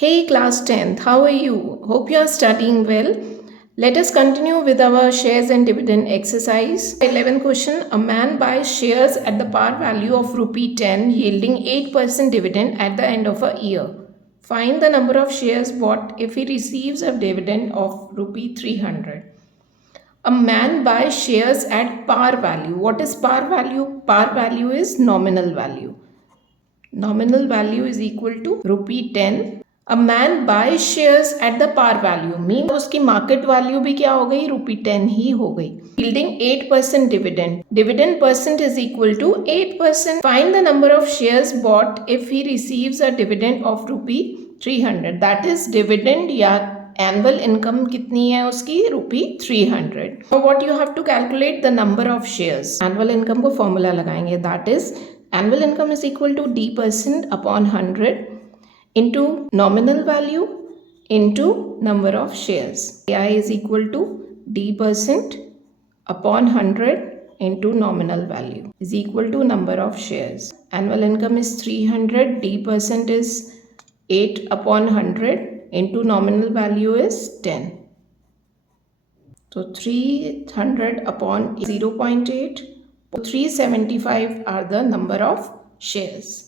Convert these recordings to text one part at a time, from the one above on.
Hey class 10th, how are you? Hope you are studying well. Let us continue with our shares and dividend exercise. 11th question, a man buys shares at the par value of rupee 10 yielding 8% dividend at the end of a year. Find the number of shares bought if he receives a dividend of rupee 300. A man buys shares at par value. What is par value? Par value is nominal value. Nominal value is equal to rupee 10. A man buys shares at the par value. Means उसकी market value भी क्या हो गई? rupee 10 ही हो गई. Yielding 8% dividend. Dividend percent is equal to 8%. Find the number of shares bought if he receives a dividend of rupee 300. That is dividend या annual income कितनी है उसकी? rupee 300. Now what you have to calculate the number of shares. Annual income को formula लगाएंगे. That is annual income is equal to d% upon 100 into nominal value into number of shares. AI is equal to d% upon 100 into nominal value is equal to number of shares. Annual income is 300, d% is 8 upon 100 into nominal value is 10. So 300 upon 0.8. 375 are the number of shares.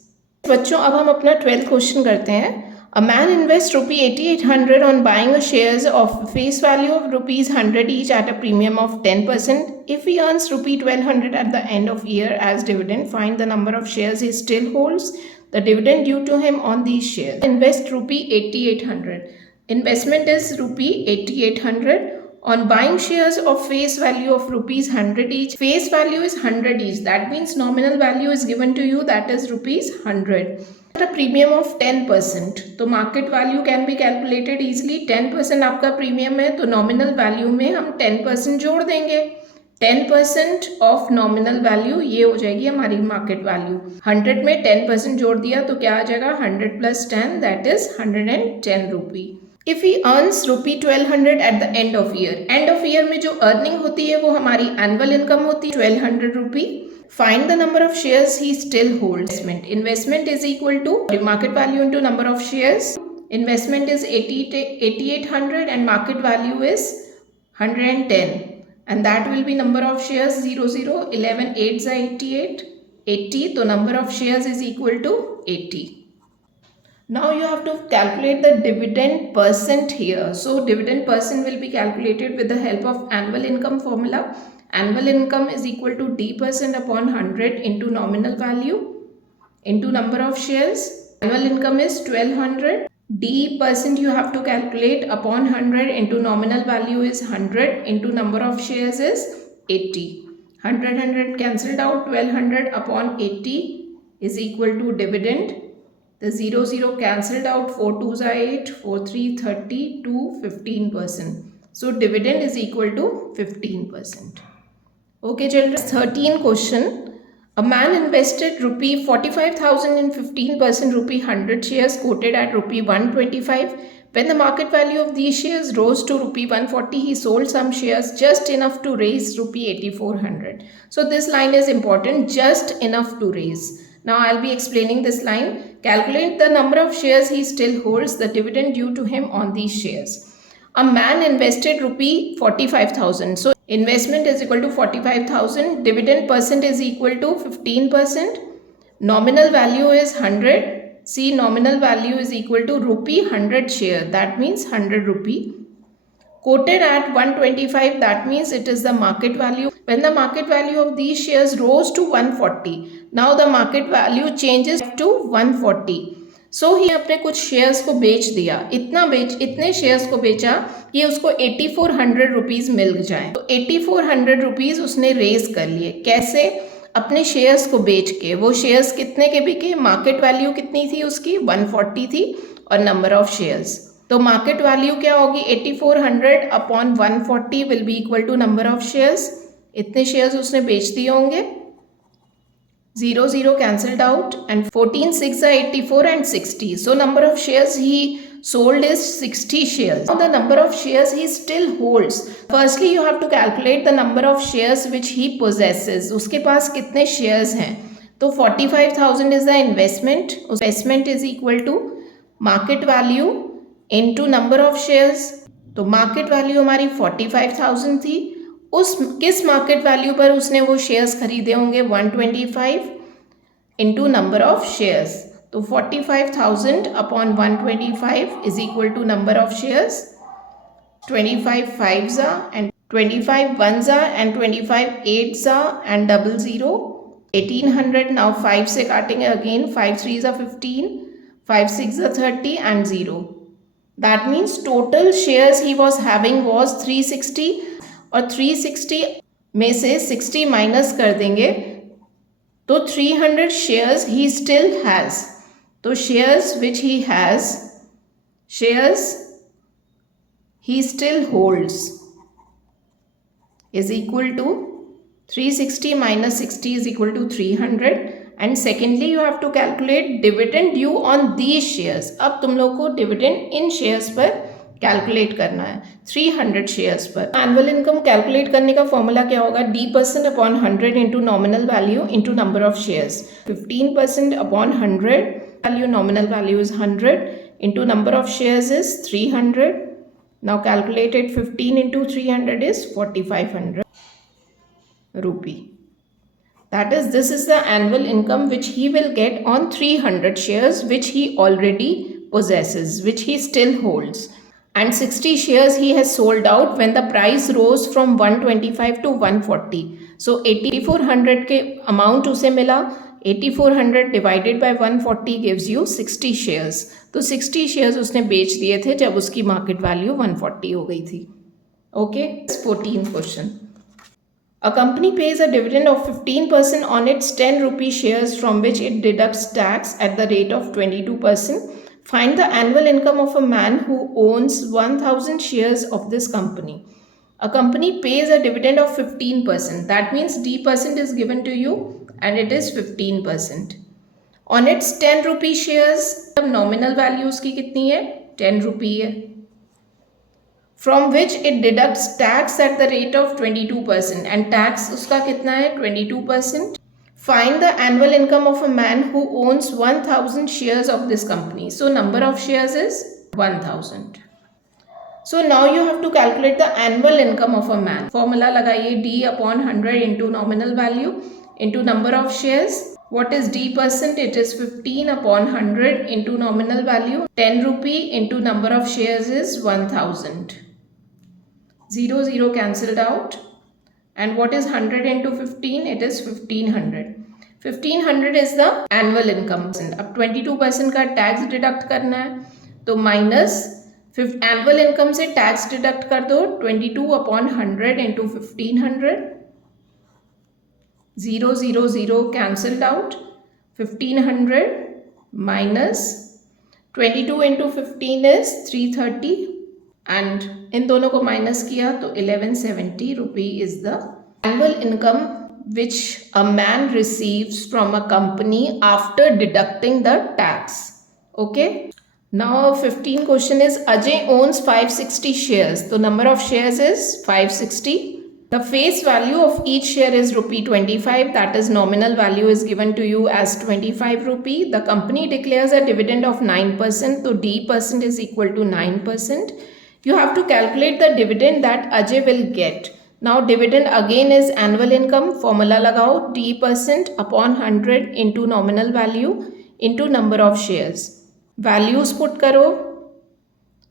बच्चों अब हम अपना 12th question करते हैं. A man invests rupee 8800 on buying a shares of face value of rupees 100 each at a premium of 10%. If he earns rupee 1200 at the end of year as dividend, find the number of shares he still holds, the dividend due to him on these shares. Invest rupee 8800. Investment is rupee 8800 on buying shares of face value of rupees 100 each. Face value is 100 each. That means nominal value is given to you, that is rupees 100. At a premium of 10%. तो market value can be calculated easily. 10% आपका premium है तो nominal value में हम 10% जोड़ देंगे. 10% of nominal value ये हो जाएगी हमारी market value. 100 में 10% जोड़ दिया तो क्या आ जाएगा? 100 plus 10, that is 110 rupee. If he earns rupee 1200 at the end of year. End of year में जो earning होती है वो हमारी annual income होती है 1200 rupee. Find the number of shares he still holds. Investment is equal to market value into number of shares. Investment is 8800 and market value is 110. And that will be number of shares 00, 11, 8 is 88, 80. So number of shares is equal to 80. Now you have to calculate the dividend percent here. So dividend percent will be calculated with the help of annual income formula. Annual income is equal to d% upon 100 into nominal value into number of shares. Annual income is 1200. D% you have to calculate upon 100 into nominal value is 100 into number of shares is 80. 100 cancelled out. 1200 upon 80 is equal to dividend. The 00 cancelled out. 4 2s are 8, 4 3 30 to 15%. So dividend is equal to 15%. Okay children, 13th question. A man invested rupee 45,000 in 15% rupee 100 shares quoted at rupee 125. When the market value of these shares rose to rupee 140, he sold some shares just enough to raise rupee 8400. So this line is important, just enough to raise. Now I'll be explaining this line. Calculate the number of shares he still holds, the dividend due to him on these shares. A man invested rupee 45,000. So investment is equal to 45,000. Dividend percent is equal to 15%. Nominal value is 100. See, nominal value is equal to rupee 100 share. That means 100 rupee. Quoted at 125, that means it is the market value. When the market value of these shares rose to 140, now the market value changes to 140. So he अपने कुछ shares को बेच दिया. इतने shares को बेचा कि उसको 8400 रुपीज़ मिल जाए. तो 8400 रुपीज़ उसने रेज कर लिए. कैसे? अपने शेयर्स को बेच के. वो शेयर्स कितने के बिके? मार्केट वैल्यू कितनी थी उसकी? 140 थी और नंबर ऑफ शेयर्स. तो मार्केट वैल्यू क्या होगी? 8400 upon 140 will be equal to number of shares. इतने शेयर्स उसने बेच दिए होंगे. 00 cancelled out and 14 6 are 84 and 60. So number of shares he sold is 60 shares. Now the number of shares he still holds. Firstly you have to calculate the number of shares which he possesses. उसके पास कितने shares हैं? तो 45,000 is the investment. Investment is equal to market value into number of shares. तो market value हमारी 45,000 थी, उस किस market value पर उसने वो शेयर्स खरीदे होंगे 125 इंटू नंबर ऑफ शेयर्स। तो 45,000 upon 125 is equal to number of shares 25 5s and 25 1s and 25 8s and 00 1800। now 5 से काटेंगे again, 5 3s are 15, 5 6s are 30 and 0। that means total shares he was having was 360 और 360 में से 60 minus कर देंगे तो 300 shares he still has। तो shares which he has, shares he still holds is equal to 360 minus 60 is equal to 300। and secondly you have to calculate dividend due on these shares। अब तुम लोग को dividend इन shares पर calculate करना है 300 shares पर। Annual income calculate करने का फॉर्मूला क्या होगा, D% upon 100 into nominal value into number of shares. 15% upon 100 value, nominal value is 100 into number of shares is 300। now calculated 15 into 300 is 4500 rupee। that is, this is the annual income which he will get on 300 shares which he already possesses, which he still holds। and 60 shares he has sold out when the price rose from 125 to 140। so 8400 के amount उसे मिला, 8400 divided by 140 gives you 60 shares। तो 60 shares उसने बेच दिए थे जब उसकी market value 140 हो गई थी। okay, 14th question। A company pays a dividend of 15% on its 10 rupee shares from which it deducts tax at the rate of 22%। Find the annual income of a man who owns 1000 shares of this company। A company pays a dividend of 15%, that means D% is given to you and it is 15%। on its 10 rupee shares, अब nominal value उसकी कितनी है 10 rupee है, from which it deducts tax at the rate of 22% and tax उसका कितना है 22%। find the annual income of a man who owns 1000 shares of this company। so number of shares is 1000। so now you have to calculate the annual income of a man। formula लगाइए D upon 100 into nominal value into number of shares। what is D%? it is 15 upon 100 into nominal value, 10 rupee into number of shares is 1000। 0 0 cancelled out। and what is 100 into 15? it is 1500। 1500 is the annual income। अब 22% का tax deduct करना है तो minus annual income से tax deduct कर दो 22 upon 100 into 1500। 0 0 0 cancelled out। 1500 minus 22 into 15 is 330 and इन दोनों को माइनस किया तो 1170 rupee is the annual income which a man receives from a company after deducting the tax। okay, now 15 question is Ajay owns 560 shares। so number of shares is 560। the face value of each share is rupee 25, that is nominal value is given to you as 25 rupee। the company declares a dividend of 9%, so D% is equal to 9%। you have to calculate the dividend that Ajay will get। now dividend again is annual income। formula लगाओ D% upon 100 into nominal value into number of shares। values put करो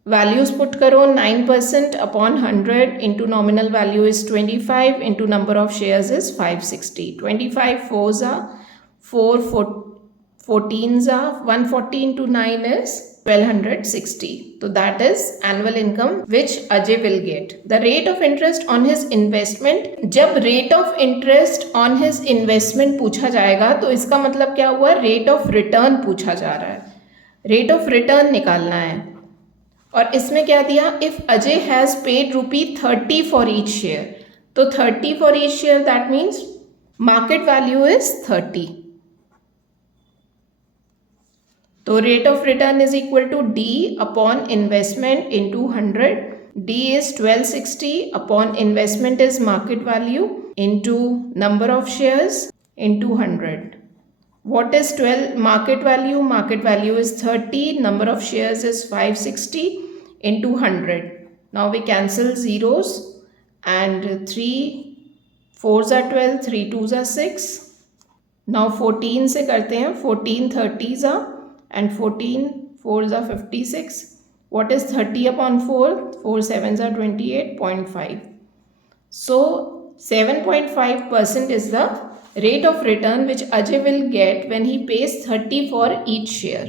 9% upon 100 into nominal value is 25 into number of shares is 560। 25 4s are 4 14s are 140 into 9 is 1260। so that is annual income which Ajay will get। the rate of interest on his investment, जब rate of interest on his investment पूछा जाएगा तो इसका मतलब क्या हुआ, rate of return पूछा जा रहा है, rate of return निकालना है। और इसमें क्या दिया, if Ajay has paid rupee 30 for each share, तो 30 for each share that means market value is 30। तो rate of return is equal to D upon investment into 100। D is 1260 upon investment is market value into number of shares into 100। What is 12 market value? Market value is 30. Number of shares is 560 into 100. Now we cancel zeros, and 3 4s are 12, 3 2s are 6. Now 14 से करते हैं. 14 30s are, and 14 4s are 56. What is 30 upon 4? 4 7s are 28.5. So 7.5% is the rate of return which Ajay will get when he pays 30 for each share.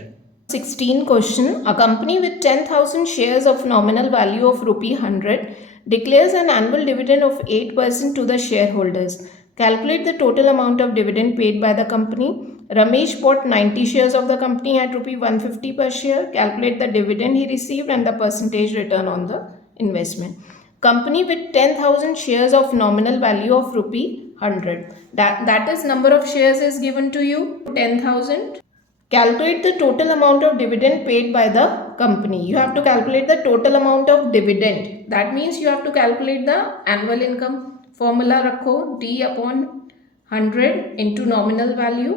16 question. A company with 10,000 shares of nominal value of rupee 100 declares an annual dividend of 8% to the shareholders. Calculate the total amount of dividend paid by the company. Ramesh bought 90 shares of the company at rupee 150 per share. Calculate the dividend he received and the percentage return on the investment. Company with 10,000 shares of nominal value of rupee 100. That is, number of shares is given to you, 10,000. Calculate the total amount of dividend paid by the company. You have to calculate the total amount of dividend. That means you have to calculate the annual income. Formula rakho, D upon 100 into nominal value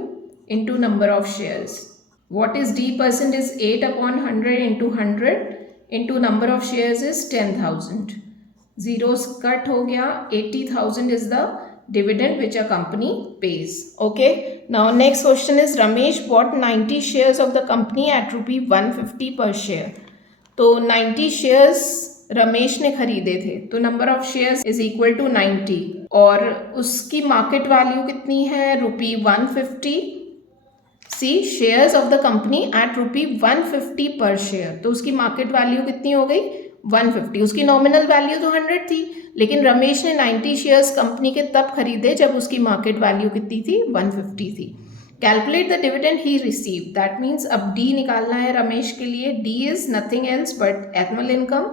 into number of shares. What is D percent is 8 upon 100 into 100 into number of shares is 10,000. Zeros cut ho gaya. 80,000 is the dividend which a company pays. Okay. Now next question is Ramesh bought 90 shares of the company at rupee 150 per share. तो 90 shares Ramesh ने खरीदे थे, तो number of shares is equal to 90, और उसकी market value कितनी है? Rupee 150. See shares of the company at rupee 150 per share, तो उसकी मार्केट वैल्यू कितनी हो गई? 150. उसकी नॉमिनल वैल्यू तो 100 थी, लेकिन रमेश ने 90 शेयर्स कंपनी के तब खरीदे जब उसकी मार्केट वैल्यू कितनी थी? 150 थी. Calculate the dividend he receive. That means अब डी निकालना है रमेश के लिए. D is nothing else but annual income.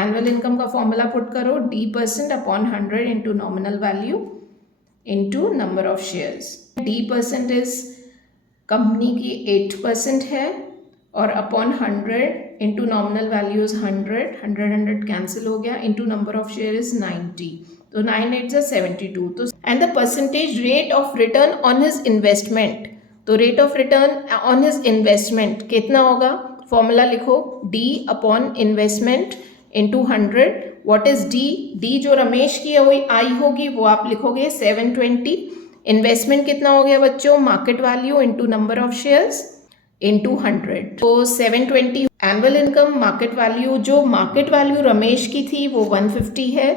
Annual income का फॉर्मूला पुट करो, D % upon 100 into nominal value into number of shares. D % is company की 8% है, और upon 100 into nominal value is 100 cancel हो गया, into number of share is 90. तो 9 8 is 72. तो and the percentage rate of return on his investment. तो rate of return on his investment कितना होगा? फॉर्मूला लिखो, D upon investment into 100. What is D? D जो रमेश की आई होगी वो आप लिखोगे 720. इन्वेस्टमेंट कितना हो गया बच्चों? Market value into number of shares into 100. तो 720. एनुअल इनकम मार्केट वैल्यू, जो मार्केट वैल्यू रमेश की थी वो 150 है.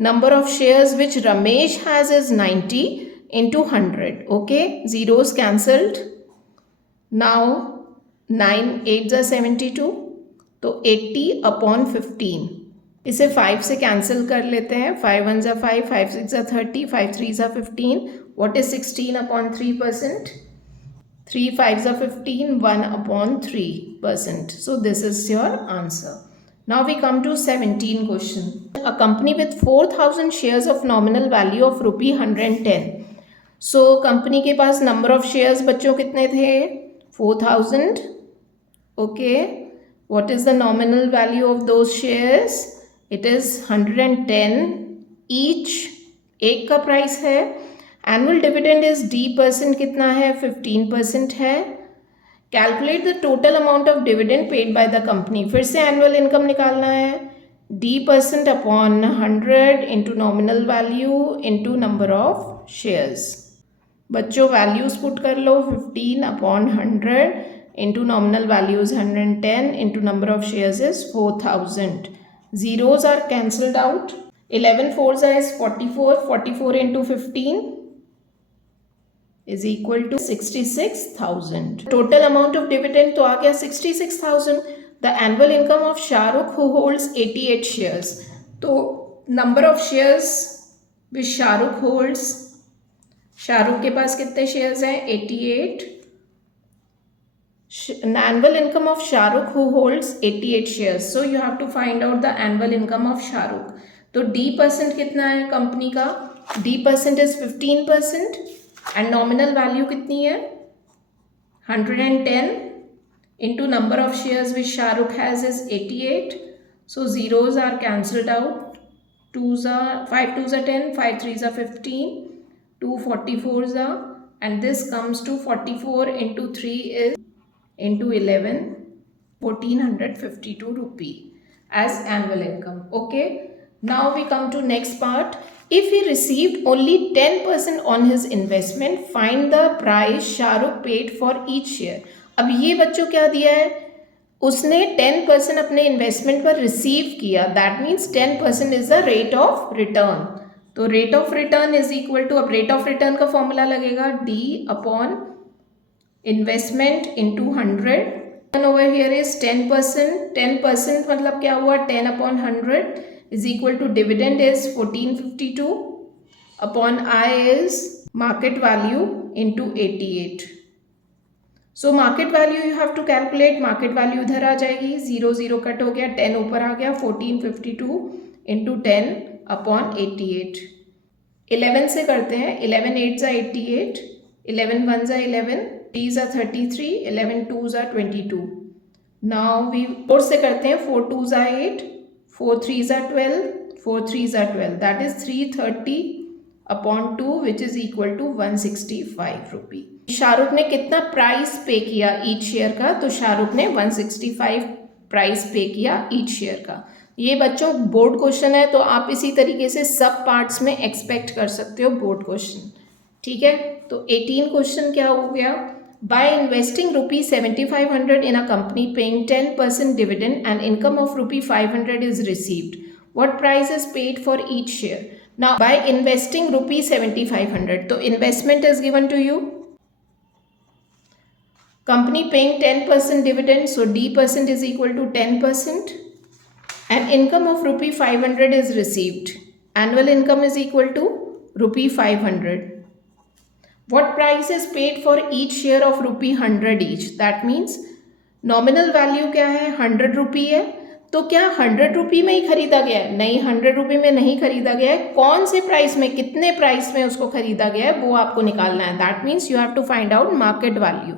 Number of shares which Ramesh has is 90 into 100. Okay, zeros cancelled. Now 9 8 is 72. तो 80 अपॉन 15. इसे 5 से कैंसिल कर लेते हैं. 5 1 is 5, 5 6 is 30, 5 3 is 15. What is 16 upon 3%? 3 5 is 15, 1 upon 3%. So this is your answer. Now we come to 17 question. A company with 4,000 shares of nominal value of rupee 110. So company के पास number of shares बच्चों कितने थे? 4,000. Okay. What is the nominal value of those shares? It is 110 each. एक का price है. Annual dividend is D % कितना है? 15% है. Calculate the total amount of dividend paid by the company. फिर से एनुअल इनकम निकालना है. D % upon 100 into nominal value into number of shares. बच्चों वैल्यूज पुट कर लो. 15 upon 100 into nominal value is 110 into number of shares is 4,000. Zeros are cancelled out. 11 4s is 44. 44 into 15 is equal to 66,000. Total amount of dividend तो आ गया 66,000. The annual income of Shahrukh who holds 88 shares. तो number of shares which Shahrukh holds. Shahrukh के पास कितने shares हैं? 88. Annual income of Shahrukh who holds 88 shares. So you have to find out the annual income of Shahrukh. तो D % कितना है company का? D % is 15% and nominal value कितनी है? 110 into number of shares which Shahrukh has is 88. So zeros are cancelled out. 5 2s are 10, 5 3s are 15, 2 44s are, and this comes to 44 into 3 is into 11, 1452 rupee as annual income. Okay, now we come to next part. If he received only 10% on his investment, find the price Shahrukh paid for each share. अब ये बच्चों क्या दिया है, उसने 10% अपने investment पर receive किया, that means 10% is the rate of return. तो rate of return is equal to, अब रेट ऑफ रिटर्न का फॉर्मूला लगेगा D upon investment into 100. over here is 10%. 10% मतलब क्या हुआ, 10 upon 100 is equal to dividend is 1452 upon I is market value into 88. So market value you have to calculate. market value इधर आ जाएगी, 0 0 cut हो गया, 10 ऊपर आ गया, 1452 into 10 upon 88. 11 से करते हैं, 11 8 जा 88, 11 1 जा 11, 3 जा 33, 11 2 जा 22. नाउ वी 4 से करते हैं, 4 2 जा 8, 4 3 जा 12, 4 3 जा 12, that is 330 upon 2 which is equal to 165 rupee. Shahrukh ने कितना प्राइस पे किया ईच शेयर का, तो शाहरुख ने 165 प्राइस पे किया ईच शेयर का. ये बच्चों बोर्ड क्वेश्चन है, तो आप इसी तरीके से सब पार्ट्स में एक्सपेक्ट कर सकते हो बोर्ड क्वेश्चन. ठीक है, तो 18 क्वेश्चन क्या हो गया, by investing ₹7500 in a company paying 10% dividend and income of ₹500 is received, what price is paid for each share. Now by investing ₹7500, तो investment is given to you, company paying 10% dividend, so D% is equal to 10%, and income of ₹500 is received. Annual income is equal to ₹500. What price is paid for each share of ₹100 each? That means nominal value क्या है, 100 रुपी है, तो क्या 100 रुपी में ही खरीदा गया है? नहीं, 100 रुपी में नहीं खरीदा गया है. कौन से प्राइस में, कितने प्राइस में उसको खरीदा गया है, वो आपको निकालना है. That means you have to find out market value.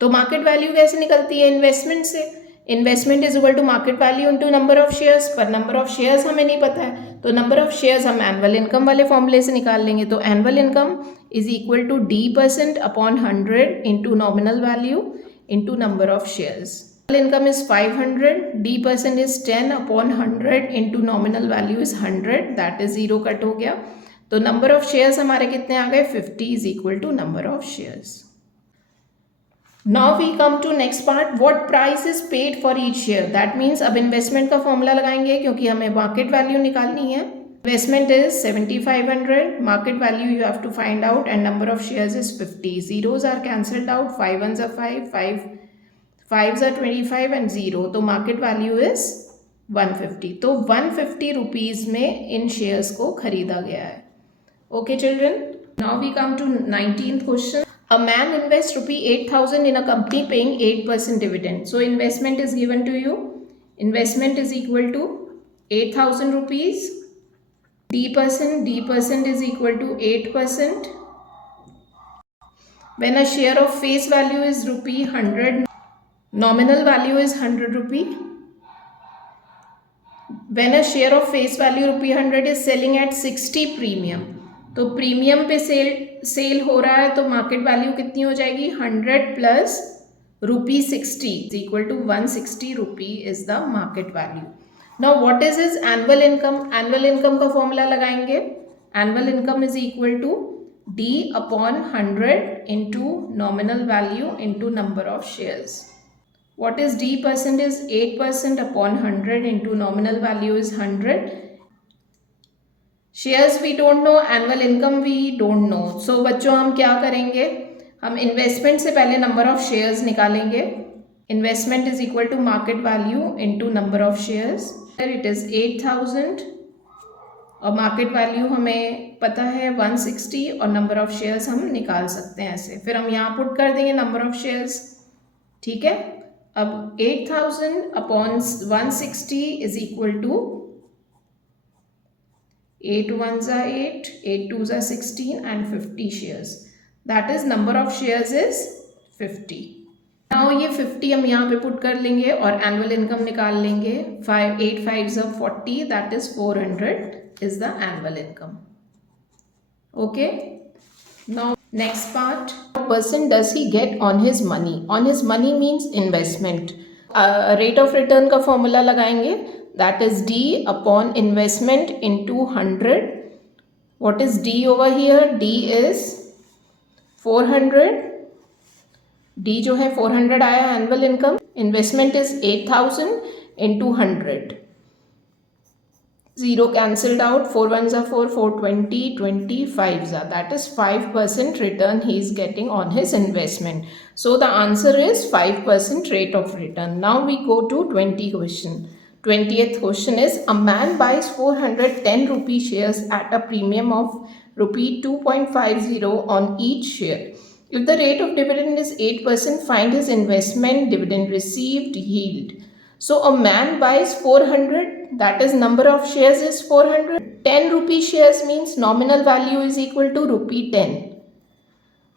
तो मार्केट वैल्यू कैसे निकलती है, इन्वेस्टमेंट से. Investment is equal to market value into number of shares, पर नंबर ऑफ शेयर्स हमें नहीं पता है, तो नंबर ऑफ शेयर्स हम एनुअल इनकम वाले फॉर्मूले से निकाल लेंगे. तो annual income is equal to D% upon 100 into nominal value into number of shares. Income is 500, D% is 10 upon 100 into nominal value is 100, that is 0 cut हो गया. तो नंबर ऑफ शेयर्स हमारे कितने आ गए, 50 is equal to number of shares. Now we come to next part, what price is paid for each share. That means अब investment का formula लगाएंगे, क्योंकि हमें मार्केट वैल्यू निकालनी है. Investment is 7500, market value you have to find out, and number of shares is 50. Zeros are cancelled out, 5 ones are 5 5s are 25 and 0, तो market value is 150. तो 150 rupees में इन shares को खरीदा गया है. Okay children, now we come to 19th question. A man invests ₹8,000 in a company paying 8% dividend. So investment is given to you. Investment is equal to 8,000 rupees. D% is equal to 8%. When a share of face value is ₹100, nominal value is 100 rupee. When a share of face value ₹100 is selling at 60 premium, तो premium पे cell हो रहा है, तो market value कितनी हो जाएगी, 100 plus ₹60 is equal to 160 rupee is the market value. Now what is his annual income. Annual income का फॉर्मूला लगाएंगे. Annual income is equal to D upon 100 into nominal value into number of shares. What is D% is 8% upon 100 into nominal value is 100. Shares we don't know, annual income we don't know. So बच्चों हम क्या करेंगे, हम investment से पहले number of shares निकालेंगे. Investment is equal to market value into number of shares. It is 8000 और market value हमें पता है 160, और नंबर ऑफ शेयर्स हम निकाल सकते हैं ऐसे. फिर हम यहाँ पुट कर देंगे नंबर ऑफ शेयर्स. ठीक है, अब 8000 upon 160 is equal to 8 1s are 8, 8 2s are 16 and 50 shares. That is number of shares is 50. Now ये 50 हम यहाँ पे पुट कर लेंगे और एनुअल इनकम निकाल लेंगे. 8 5s are 40, that is 400 is the annual income. Okay. Now Next part, what percent does he get on his money? On his money means investment. Rate of return का formula लगाएंगे, that is D upon investment into 100. What is D over here? D is 400. D जो है 400 आया annual income. Investment is 8,000 into 100. 0 cancelled out, 4 ones are 4, 420, 25s are. That is 5% return he is getting on his investment. So the answer is 5% rate of return. Now we go to 20 question. 20th question is, a man buys 410 rupee shares at a premium of rupee 2.50 on each share. If the rate of dividend is 8%, find his investment dividend received yield. So a man buys 400, that is number of shares is 400. 10 rupee shares means nominal value is equal to rupee 10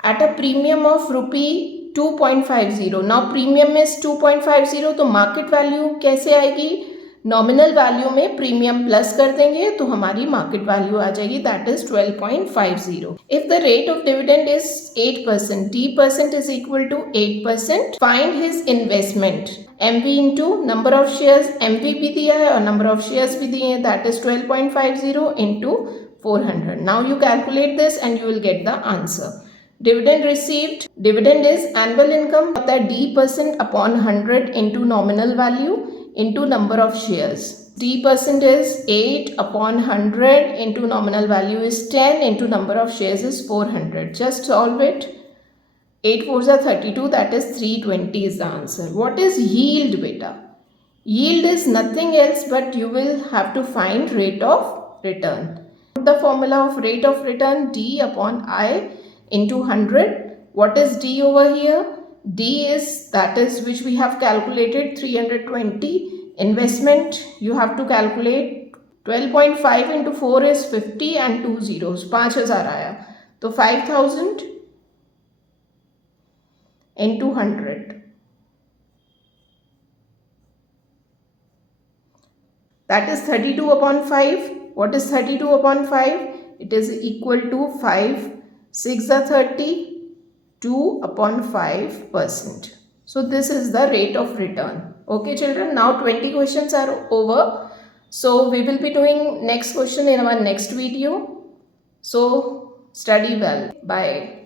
at a premium of rupee 2.50. Now premium is 2.50, तो market value कैसे आएगी? Nominal value में premium plus कर देंगे तो हमारी market value आ जाएगी, that is 12.50. If the rate of dividend is 8%, D% is equal to 8%. Find his investment. MV into number of shares, MV भी दिया है और नंबर ऑफ शेयर्स भी दिए हैं, that is 12.50 into 400. Now you calculate this and you will get the answer. Dividend received, dividend is annual income, that D% upon 100 into nominal value into number of shares. D% is 8 upon 100 into nominal value is 10 into number of shares is 400. Just solve it. 8 4s are 32, that is 320 is the answer. What is yield, beta? Yield is nothing else but you will have to find rate of return. The formula of rate of return, D upon I into 100. What is D over here? D is, that is which we have calculated, 320. Investment you have to calculate, 12.5 into 4 is 50 and 2 zeros, 5000 आया, तो 5000 into 100, that is 32 upon 5. What is 32 upon 5? It is equal to 5 6 are 30, 2 upon 5%. So this is the rate of return. Okay children, now 20 questions are over. So we will be doing next question in our next video. So study well. Bye.